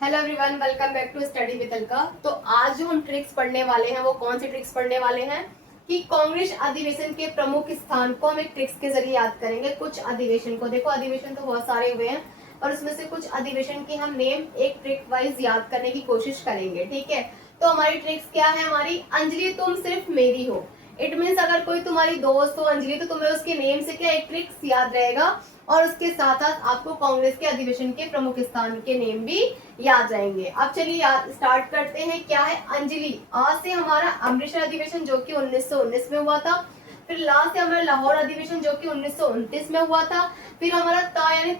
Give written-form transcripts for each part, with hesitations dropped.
Hello everyone, welcome back to study with Alka. तो आज जो हम ट्रिक्स पढ़ने वाले हैं वो कौन सी ट्रिक्स पढ़ने वाले हैं कि कांग्रेस अधिवेशन के प्रमुख स्थान को हम एक ट्रिक्स के जरिए याद करेंगे। कुछ अधिवेशन को देखो, अधिवेशन तो बहुत सारे हुए हैं और उसमें से कुछ अधिवेशन की हम नेम एक ट्रिक वाइज याद करने की कोशिश करेंगे। ठीक है, तो हमारी ट्रिक्स क्या है? हमारी अंजलि तुम सिर्फ मेरी हो। इट मीन्स अगर कोई तुम्हारी दोस्त हो अंजलि तो तुम्हें उसके नेम से क्या एक ट्रिक्स याद रहेगा और उसके साथ साथ आपको कांग्रेस के अधिवेशन के प्रमुख स्थान के नेम भी याद रहेंगे। अब चलिए याद स्टार्ट करते हैं। क्या है? अंजलि। आज से हमारा अमृतसर अधिवेशन जो कि 1919 में हुआ था। फिर लास्ट है हमारा लाहौर अधिवेशन जो कि 1929 में हुआ था। फिर हमारा ता यानी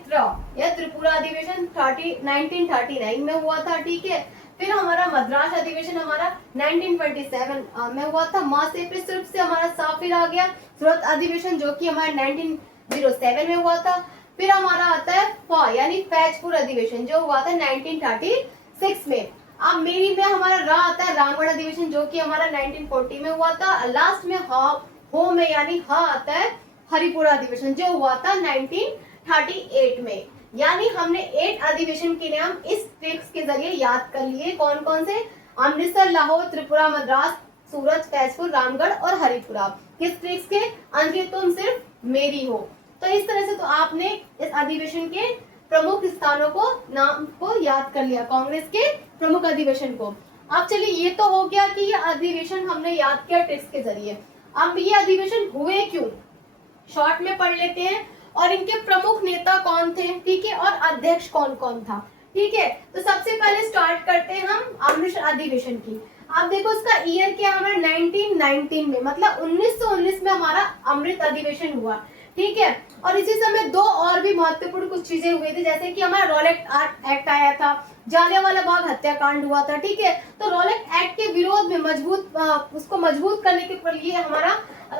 या त्रिपुरा अधिवेशन 1939 में हुआ था। ठीक है, फिर हमारा मद्रास अधिवेशन हमारा 1927 में हुआ था। माँ से फिर सिर्फ से हमारा सा फिर आ गया सूरत अधिवेशन जो कि हमारा 1907 में हुआ था। फिर हमारा आता है फा यानी फैजपुर अधिवेशन जो हुआ था 1936 में। अब मेरी में हमारा रा आता है रामगढ़ अधिवेशन जो कि हमारा 1940 में हुआ था। लास्ट में हा हो में यानी हा आता है हरिपुरा अधिवेशन जो हुआ था 1938 में। यानी हमने 8 अधिवेशन के नाम इस ट्रिक्स के जरिए याद कर लिए। कौन कौन से? अमृतसर, लाहौर, त्रिपुरा, मद्रास, सूरत, फैजपुर, रामगढ़ और हरिपुरा। किस ट्रिक्स के? अंजलि तुम सिर्फ मेरी हो। तो इस तरह से तो आपने इस अधिवेशन के प्रमुख स्थानों को नाम को याद कर लिया, कांग्रेस के प्रमुख अधिवेशन को। अब चलिए ये तो हो गया कि ये अधिवेशन हमने याद किया ट्रिक्स के जरिए। अब ये अधिवेशन हुए क्यों, शॉर्ट में पढ़ लेते हैं और इनके प्रमुख नेता कौन थे। ठीक है, और अध्यक्ष कौन कौन था। ठीक है, तो सबसे पहले स्टार्ट करते हैं हम अमृतसर अधिवेशन की। आप देखो इसका ईयर क्या है हमारा 1919 में, मतलब 1919 में हमारा अमृत अधिवेशन हुआ। ठीक है, और इसी समय दो और भी महत्वपूर्ण कुछ चीजें हुई थी, जैसे कि हमारा रॉलेट एक्ट आया था, जालियांवाला बाग हत्याकांड हुआ था। ठीक है, तो रॉलेट एक्ट के विरोध में उसको मजबूत करने के लिए हमारा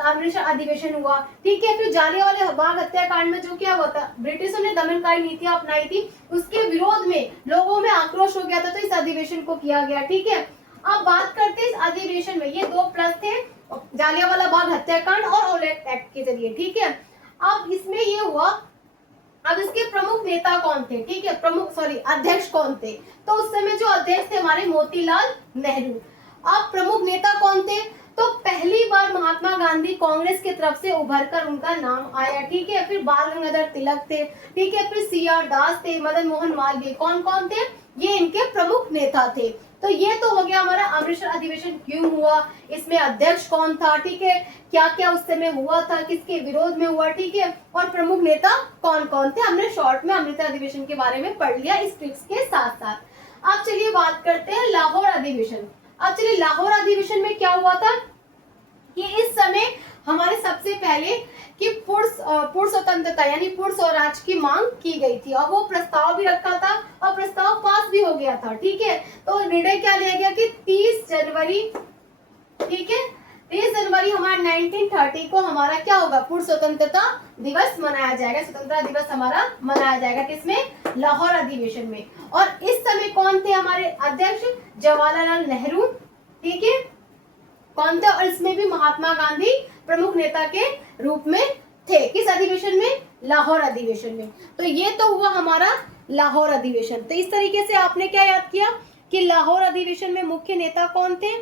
अमृतसर अधिवेशन हुआ। ठीक है, फिर जालियांवाला बाग हत्याकांड में जो क्या हुआ था, ब्रिटिशों ने दमनकारी नीतियां अपनाई थी, उसके विरोध में लोगों में आक्रोश हो गया था, तो इस अधिवेशन को किया गया। ठीक है, अब बात करते हैं इस अधिवेशन में ये दो प्लस थे, जालियांवाला बाग हत्याकांड और रॉलेट एक्ट के जरिए। ठीक है, अब इसमें ये हुआ, अब इसके प्रमुख नेता कौन थे? ठीक है, अध्यक्ष कौन थे? तो उस समय जो अध्यक्ष थे हमारे मोतीलाल नेहरू। अब प्रमुख नेता कौन थे? तो पहली बार महात्मा गांधी कांग्रेस की तरफ से उभर कर उनका नाम आया। ठीक है, फिर बाल गंगाधर तिलक थे। ठीक है, फिर CR दास थे, मदन मोहन मालवीय। कौन कौन थे? ये इनके प्रमुख नेता थे। तो ये तो हो गया हमारा अमृतसर अधिवेशन क्यों हुआ, इसमें अध्यक्ष कौन था। ठीक है, क्या क्या उस समय हुआ था, किसके विरोध में हुआ। ठीक है, और प्रमुख नेता कौन कौन थे, हमने शॉर्ट में अमृतसर अधिवेशन के बारे में पढ़ लिया इस ट्रिक्स के साथ साथ। अब चलिए बात करते हैं लाहौर अधिवेशन। अब चलिए लाहौर अधिवेशन में क्या हुआ था कि इस समय हमारे सबसे पहले कि पूर्ण स्वतंत्रता यानी पूर्ण स्वराज की मांग की गई थी और वो प्रस्ताव भी रखा था और प्रस्ताव पास भी हो गया था। ठीक है, तो निर्णय क्या लिया गया कि 30 जनवरी, ठीक है, 30 जनवरी हमारा 1930 को हमारा क्या होगा, पूर्ण स्वतंत्रता दिवस मनाया जाएगा। स्वतंत्रता दिवस हमारा मनाया जाएगा किसमें? लाहौर अधिवेशन में। और इस समय कौन थे हमारे अध्यक्ष? जवाहरलाल नेहरू। ठीक है, कौन थे? और इसमें भी महात्मा गांधी प्रमुख नेता के रूप में थे। किस अधिवेशन में? लाहौर अधिवेशन में। तो ये तो हुआ हमारा लाहौर अधिवेशन। तो इस तरीके से आपने क्या याद किया कि लाहौर अधिवेशन में मुख्य नेता कौन थे?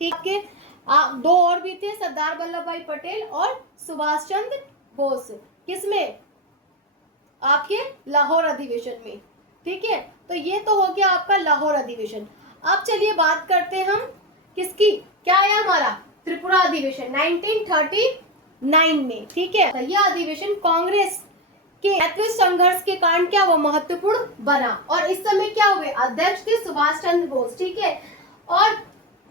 ठीक है, दो और भी थे, सरदार वल्लभ भाई पटेल और सुभाष चंद्र बोस। किसमें? आपके लाहौर अधिवेशन में। ठीक है, तो ये तो हो गया आपका लाहौर अधिवेशन। अब चलिए बात करते हैं हम किसकी, क्या है हमारा त्रिपुरा अधिवेशन 1939 में। ठीक है, तो यह अधिवेशन कांग्रेस के नेतृत्व संघर्ष के कारण क्या हुआ, महत्वपूर्ण बना। और इस समय क्या हुए, अध्यक्ष थे सुभाष चंद्र बोस। ठीक है, और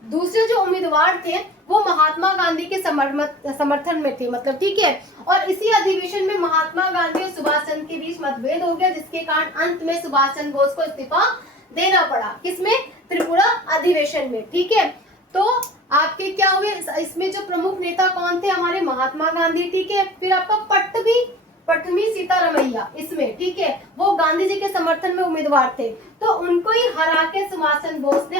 दूसरे जो उम्मीदवार थे वो महात्मा गांधी के समर्थन में थे, मतलब। ठीक है, और इसी अधिवेशन में महात्मा गांधी और सुभाष चंद्र के बीच मतभेद हो गया, जिसके कारण अंत में सुभाष चंद्र बोस को इस्तीफा देना पड़ा। किसमें? त्रिपुरा अधिवेशन में। ठीक है, तो आपके क्या हुए इसमें जो प्रमुख नेता कौन थे हमारे? महात्मा गांधी। ठीक है, फिर आपका पट्टभी सीतारमैया इसमें। ठीक है, वो गांधी जी के समर्थन में उम्मीदवार थे, तो उनको ही हरा के सुभाष चंद्र बोस ने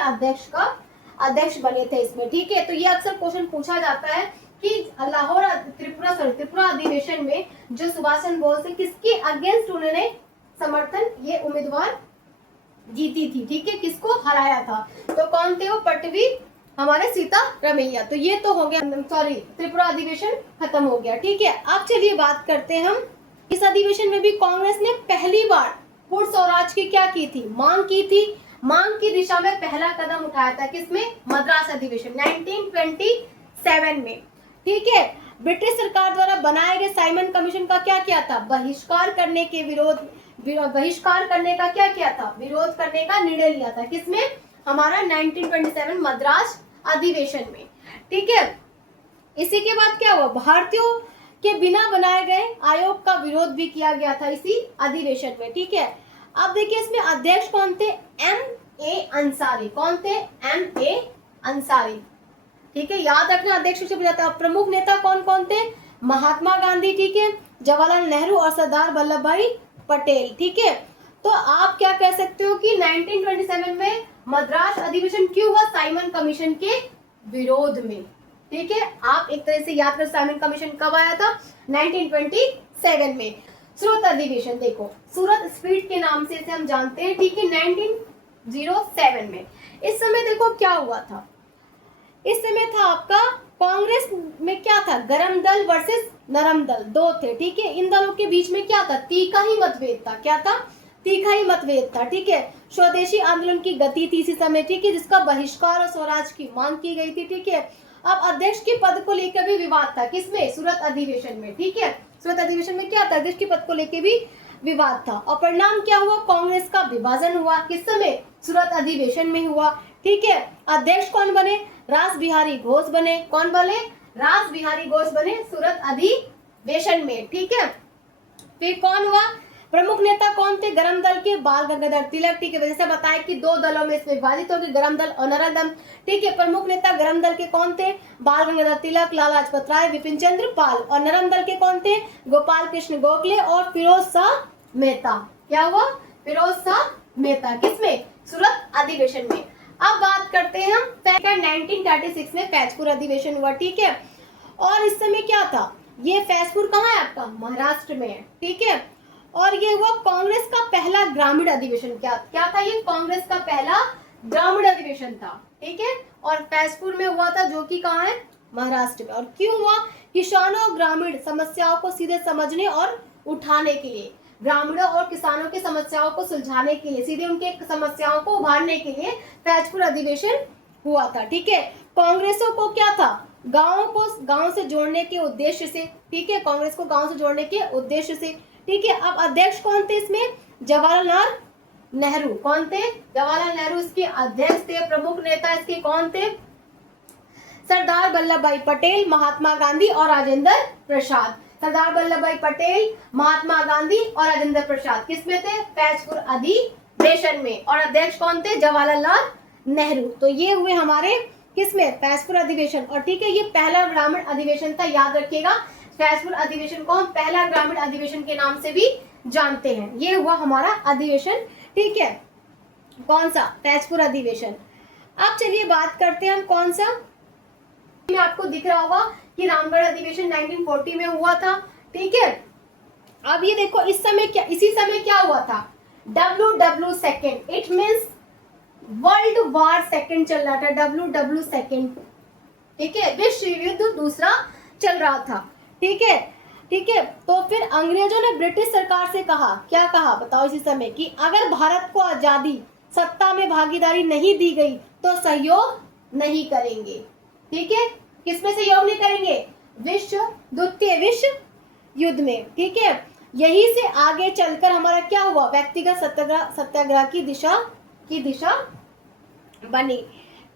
अध्यक्ष बने थे इसमें। ठीक है, तो ये अक्सर क्वेश्चन पूछा जाता है कि लाहौर त्रिपुरा अधिवेशन में जो सुभाष चंद्र बोस थे किसके अगेंस्ट उन्होंने समर्थन ये उम्मीदवार जीती थी, ठीक है, किसको हराया था, तो कौन थे वो, पटवी हमारे सीतारमैया। तो ये तो हो गया, सॉरी, त्रिपुरा अधिवेशन खत्म हो गया, ठीक है। अब चलिए बात करते हैं हम, इस अधिवेशन में भी कांग्रेस ने पहली बार पूर्ण स्वराज की क्या की थी, मांग की थी। मांग की दिशा में पहला कदम उठाया था किसमें, मद्रास अधिवेशन 1927 में, ठीक है। ब्रिटिश सरकार द्वारा बनाए गए साइमन कमीशन का क्या किया था, बहिष्कार करने का क्या किया था, विरोध करने का निर्णय लिया था, किसमें, हमारा 1927 मद्रास अधिवेशन में, ठीक है। इसी के बाद क्या हुआ, भारतीयों के बिना बनाए गए आयोग का विरोध भी किया गया था इसी अधिवेशन में, ठीक है। अब देखिए इसमें अध्यक्ष कौन थे, M.A. अंसारी, कौन थे, M.A. अंसारी, ठीक है, याद रखना अध्यक्ष से पूछा था। प्रमुख नेता कौन कौन थे, महात्मा गांधी, ठीक है, जवाहरलाल नेहरू और सरदार वल्लभ भाई पटेल, ठीक है। तो आप क्या कह सकते हो कि 1927 में मद्रास अधिवेशन क्यों हुआ, साइमन कमीशन के विरोध में, ठीक है। आप एक तरह से याद कर, साइमन कमीशन कब आया था, 1927 में। सूरत अधिवेशन, देखो सूरत स्प्लिट के नाम से इसे हम जानते हैं, ठीक है, 1907 में। इस समय देखो क्या हुआ था, इस समय था आपका कांग्रेस में क्या था, गरम दल वर्सेस नरम दल, दो थे, ठीक है। इन दलों के बीच में क्या था, तीखा ही मतभेद था, क्या था, तीखा ही मतभेद था, ठीक है। स्वदेशी आंदोलन की गति थी इसी समय, ठीक है, जिसका बहिष्कार और स्वराज की मांग की गई थी, ठीक है। अब अध्यक्ष के पद को लेकर भी विवाद था, किसमें, सूरत अधिवेशन में, ठीक है। सूरत अधिवेशन में क्या था, अध्यक्ष के पद को लेकर भी विवाद था, और परिणाम क्या हुआ, कांग्रेस का विभाजन हुआ, किस समय, सूरत अधिवेशन में हुआ, ठीक है। अध्यक्ष कौन बने, रास बिहारी घोष बने, कौन बने, रास बिहारी घोष बने सूरत अधिवेशन में, ठीक है। फिर कौन हुआ, प्रमुख नेता कौन थे, गरम दल के बाल गंगाधर तिलक, ठीक है, वजह से बताया कि दो दलों में इसमें विभाजित होगी, गरम दल और नरम दल, ठीक है। प्रमुख नेता गरम दल के कौन थे, बाल गंगाधर तिलक, लाला लाजपत राय, विपिन चंद्र पाल, और नरम दल के कौन थे, गोपाल कृष्ण गोखले और फिरोज शाह मेहता। क्या हुआ, फिरोज शाह मेहता, किसमें, सूरत अधिवेशन में। अब बात करते हैं हम 1936 में फैजपुर अधिवेशन हुआ, ठीक है। और इस समय क्या था, ये फैजपुर कहाँ है आपका, महाराष्ट्र में है, ठीक है। और ये हुआ कांग्रेस का पहला ग्रामीण अधिवेशन, क्या था ये, कांग्रेस का पहला ग्रामीण अधिवेशन था, ठीक है। और फैजपुर में हुआ था, जो कि कहाँ है, महाराष्ट्र में। और क्यों हुआ, किसानों और ग्रामीण समस्याओं को सीधे समझने और उठाने के लिए, ग्रामीणों और किसानों की समस्याओं को सुलझाने के लिए, सीधे उनके समस्याओं को उभारने के लिए फैजपुर अधिवेशन हुआ था, ठीक है। कांग्रेसों को क्या था, गांव से जोड़ने के उद्देश्य से, ठीक है, कांग्रेस को गांव से जोड़ने के उद्देश्य से, ठीक है। अब अध्यक्ष कौन थे इसमें, जवाहरलाल नेहरू, कौन थे, जवाहरलाल नेहरू इसके अध्यक्ष थे। प्रमुख नेता इसके कौन थे, सरदार वल्लभ भाई पटेल, महात्मा गांधी और राजेंद्र प्रसाद। सरदार वल्लभ भाई पटेल, महात्मा गांधी और राजेंद्र प्रसाद किसमें थे, फैजपुर अधिवेशन में। और अध्यक्ष कौन थे, जवाहरलाल नेहरू। तो ये हुए हमारे किसमें, फैजपुर अधिवेशन। और ठीक है, ये पहला ग्रामीण अधिवेशन था, याद रखिएगा। फैजपुर अधिवेशन को हम पहला ग्रामीण अधिवेशन के नाम से भी जानते हैं। ये हुआ हमारा अधिवेशन, ठीक है, कौन सा, फैजपुर अधिवेशन। अब चलिए बात करते हैं हम कौन सा, में आपको दिख रहा होगा कि रामगढ़ अधिवेशन 1940 में हुआ था, ठीक है। अब ये देखो इस समय क्या, इसी समय क्या हुआ था, WW second, it means world war second चल रहा था, WW सेकेंड, ठीक है, विश्व युद्ध दूसरा चल रहा था, ठीक है, ठीक है। तो फिर अंग्रेजों ने ब्रिटिश सरकार से कहा, क्या कहा बताओ इसी समय, कि अगर भारत को आजादी, सत्ता में भागीदारी नहीं दी गई तो सहयोग नहीं करेंगे, ठीक है। किसमें सहयोग नहीं करेंगे, द्वितीय विश्व युद्ध में, ठीक है। यही से आगे चलकर हमारा क्या हुआ, व्यक्तिगत सत्याग्रह की दिशा बनी,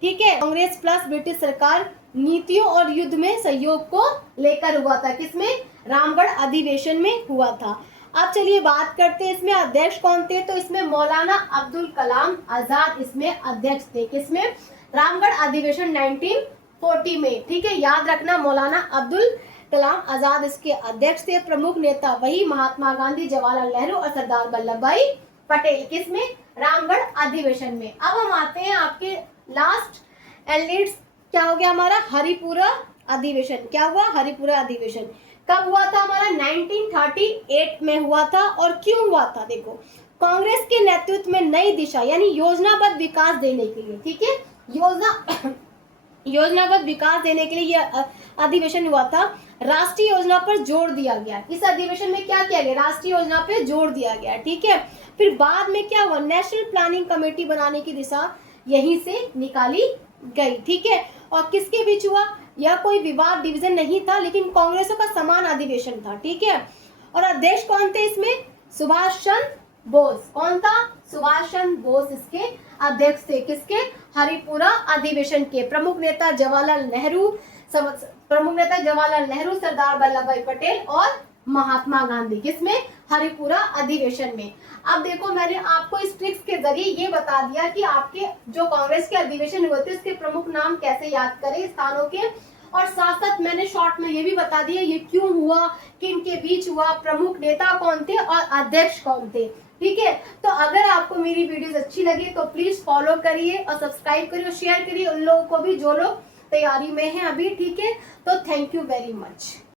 ठीक है। कांग्रेस प्लस ब्रिटिश सरकार नीतियों और युद्ध में सहयोग को लेकर हुआ था, किसमें, रामगढ़ अधिवेशन में हुआ था। अब चलिए बात करते हैं इसमें अध्यक्ष कौन थे, तो इसमें मौलाना अब्दुल कलाम आजाद इसमें अध्यक्ष थे, किसमें, रामगढ़ अधिवेशन 1940 में, ठीक है, याद रखना मौलाना अब्दुल कलाम आजाद इसके अध्यक्ष थे। प्रमुख नेता वही महात्मा गांधी, जवाहरलाल नेहरू और सरदार वल्लभ भाई पटेल, किसमें, रामगढ़ अधिवेशन में। अब हम आते हैं आपके लास्ट एंड क्या हो गया हमारा, हरिपुरा अधिवेशन। क्या हुआ, हरिपुरा अधिवेशन कब हुआ था हमारा, 1938 में हुआ था। और क्यों हुआ था, देखो कांग्रेस के नेतृत्व में नई दिशा यानी योजनाबद्ध विकास देने के लिए, ठीक है, योजनाबद्ध विकास देने के लिए यह अधिवेशन हुआ था। राष्ट्रीय योजना पर जोर दिया गया। इस अधिवेशन में क्या किया गया? राष्ट्रीय योजना पे जोर दिया गया, ठीक है। फिर बाद में क्या हुआ? नेशनल प्लानिंग कमेटी बनाने की दिशा यहीं से निकाली गई, ठीक है। और किसके बीच हुआ? यह कोई विवाद डिवीजन नहीं था, लेकिन कांग्रेसों का समान अधिवेशन था, ठीक है। और अध्यक्ष कौन थे इसमें? सुभाष चंद्र बोस। कौन था? सुभाष चंद्र बोस इसके अध्यक्ष थे। किसके? हरिपुरा अधिवेशन के। प्रमुख नेता जवाहरलाल नेहरू, सरदार वल्लभ भाई पटेल और महात्मा गांधी। किसमें? हरिपुरा अधिवेशन में। अब देखो, मैंने आपको इस ट्रिक्स के जरिए ये बता दिया कि आपके जो कांग्रेस के अधिवेशन हुए थे उसके प्रमुख नाम कैसे याद करें स्थानों के, और साथ साथ मैंने शॉर्ट में ये भी बता दिया ये क्यों हुआ, किन के बीच हुआ, प्रमुख नेता कौन थे और अध्यक्ष कौन थे, ठीक है। तो अगर आपको मेरी वीडियोस अच्छी लगी तो प्लीज फॉलो करिए और सब्सक्राइब करिए और शेयर करिए उन लोगों को भी जो लोग तैयारी में हैं अभी, ठीक है। तो थैंक यू वेरी मच।